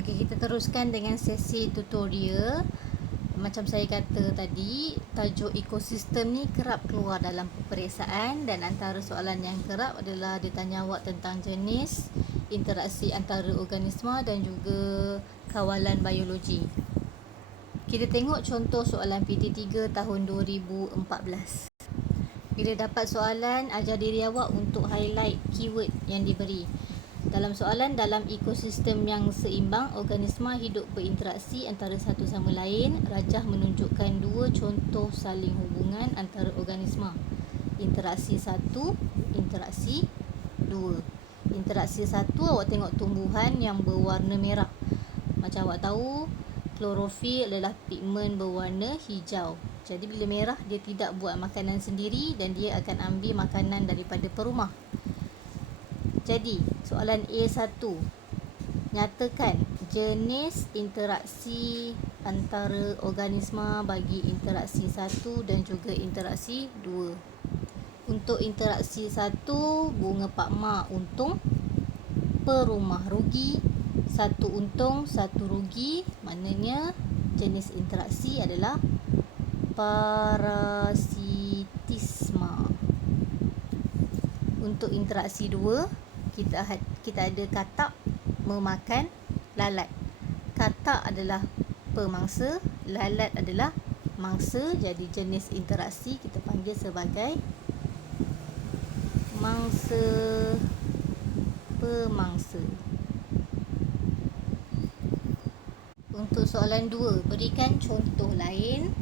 Okey, kita teruskan dengan sesi tutorial. Macam saya kata tadi, tajuk ekosistem ni kerap keluar dalam peperiksaan, dan antara soalan yang kerap adalah dia tanya awak tentang jenis, interaksi antara organisma dan juga kawalan biologi. Kita tengok contoh soalan PT3 tahun 2014. Bila dapat soalan, ajar diri awak untuk highlight keyword yang diberi. Dalam soalan, dalam ekosistem yang seimbang, organisma hidup berinteraksi antara satu sama lain. Rajah menunjukkan dua contoh saling hubungan antara organisma. Interaksi 1, interaksi 2. Interaksi 1, awak tengok tumbuhan yang berwarna merah. Macam awak tahu, klorofil adalah pigmen berwarna hijau. Jadi bila merah, dia tidak buat makanan sendiri dan dia akan ambil makanan daripada perumah. Jadi, soalan A1, nyatakan jenis interaksi antara organisma bagi interaksi 1 dan juga interaksi 2. Untuk interaksi 1, bunga pakma untung, perumah rugi. 1 untung, 1 rugi, maknanya jenis interaksi adalah parasitisma. Untuk interaksi 2, kita ada katak memakan lalat. Katak adalah pemangsa, lalat adalah mangsa. Jadi jenis interaksi kita panggil sebagai mangsa pemangsa. Untuk soalan 2, berikan contoh lain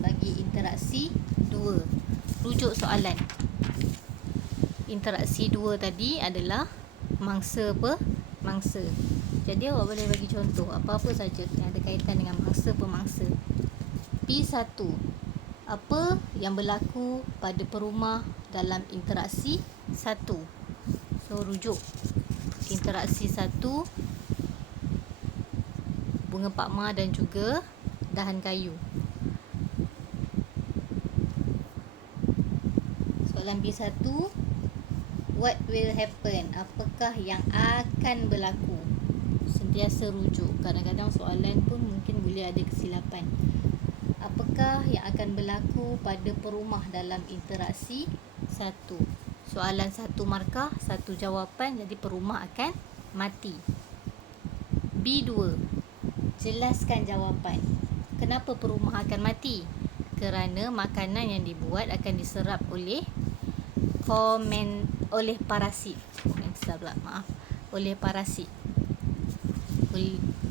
bagi interaksi 2. Rujuk soalan. Interaksi 2 tadi adalah mangsa pemangsa. Jadi awak boleh bagi contoh apa-apa saja yang ada kaitan dengan mangsa pemangsa. P1, apa yang berlaku pada perumah dalam interaksi 1? So rujuk interaksi 1, bunga pakma dan juga dahan kayu. Soalan B1, what will happen? Apakah yang akan berlaku? Sentiasa rujuk. Kadang-kadang soalan pun mungkin boleh ada kesilapan. Apakah yang akan berlaku pada perumah dalam interaksi 1? Soalan 1 markah, 1 jawapan, jadi perumah akan mati. B2, jelaskan jawapan. Kenapa perumah akan mati? Kerana makanan yang dibuat akan diserap oleh parasit. Oleh parasit.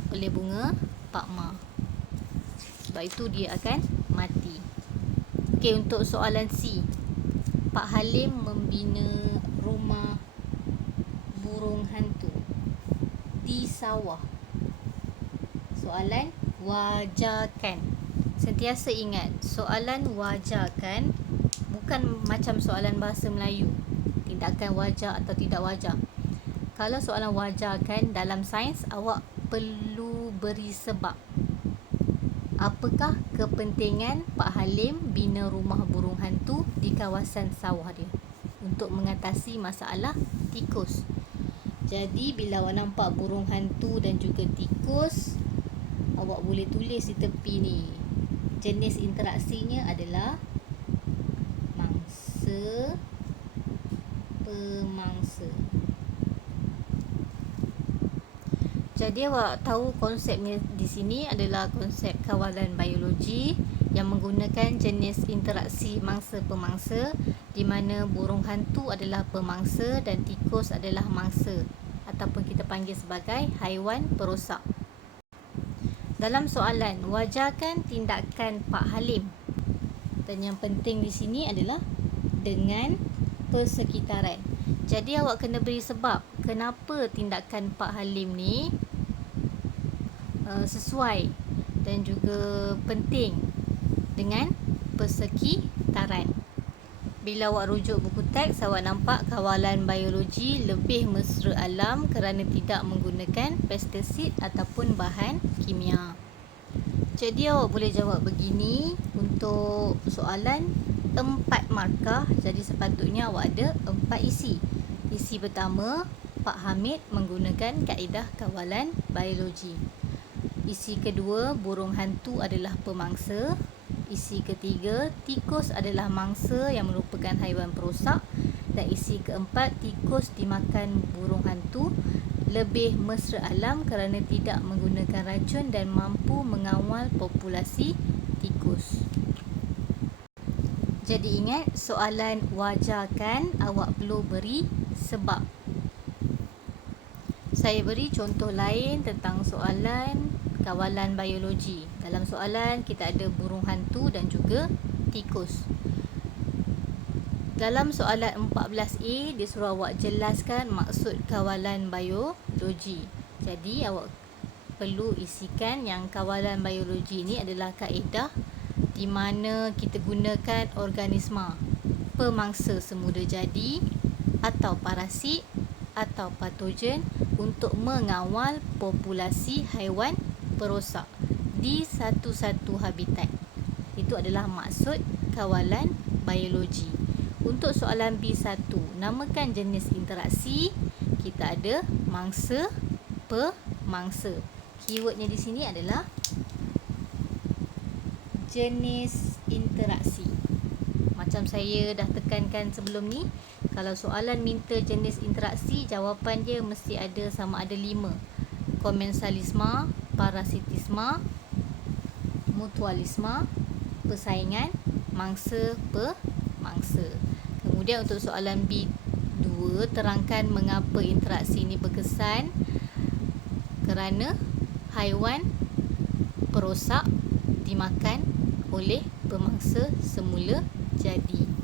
Oleh bunga pakma. Sebab itu dia akan mati. Okey, untuk soalan C. Pak Halim membina rumah burung hantu di sawah. Soalan wajarkan. Sentiasa ingat, soalan wajarkan bukan macam soalan bahasa Melayu, tindakan wajar atau tidak wajar. Kalau soalan wajarkan dalam sains, awak perlu beri sebab. Apakah kepentingan Pak Halim bina rumah burung hantu di kawasan sawah dia? Untuk mengatasi masalah tikus. Jadi bila awak nampak burung hantu dan juga tikus, awak boleh tulis di tepi ni. Jenis interaksinya adalah mangsa pemangsa. Jadi awak tahu konsepnya di sini adalah konsep kawalan biologi yang menggunakan jenis interaksi mangsa pemangsa, di mana burung hantu adalah pemangsa dan tikus adalah mangsa, ataupun kita panggil sebagai haiwan perosak. Dalam soalan, wajarkan tindakan Pak Halim. Dan yang penting di sini adalah dengan persekitaran. Jadi awak kena beri sebab kenapa tindakan Pak Halim ni sesuai dan juga penting dengan persekitaran. Bila awak rujuk buku teks, awak nampak kawalan biologi lebih mesra alam kerana tidak menggunakan pestisida ataupun bahan kimia. Jadi awak boleh jawab begini untuk soalan 4 markah. Jadi sepatutnya awak ada 4 isi. Isi pertama, Pak Hamid menggunakan kaedah kawalan biologi. Isi kedua, burung hantu adalah pemangsa. Isi ketiga, tikus adalah mangsa yang merupakan haiwan perosak. Dan isi keempat, tikus dimakan burung hantu lebih mesra alam kerana tidak menggunakan racun dan mampu mengawal populasi tikus. Jadi ingat, soalan wajar kan, awak perlu beri sebab. Saya beri contoh lain tentang soalan kawalan biologi. Dalam soalan kita ada burung hantu dan juga tikus. Dalam soalan 14A, dia suruh awak jelaskan maksud kawalan biologi. Jadi awak perlu isikan yang kawalan biologi ini adalah kaedah di mana kita gunakan organisma pemangsa semula jadi atau parasit atau patogen untuk mengawal populasi haiwan perosak di satu-satu habitat. Itu adalah maksud kawalan biologi. Untuk soalan B1, namakan jenis interaksi. Kita ada mangsa, pemangsa. Keywordnya di sini adalah jenis interaksi. Macam saya dah tekankan sebelum ni, kalau soalan minta jenis interaksi, jawapan dia mesti ada sama ada 5. Komensalisme, parasitisme, mutualisme, persaingan, mangsa, pemangsa. Kemudian untuk soalan B2, terangkan mengapa interaksi ini berkesan kerana haiwan perosak dimakan oleh pemangsa semula jadi.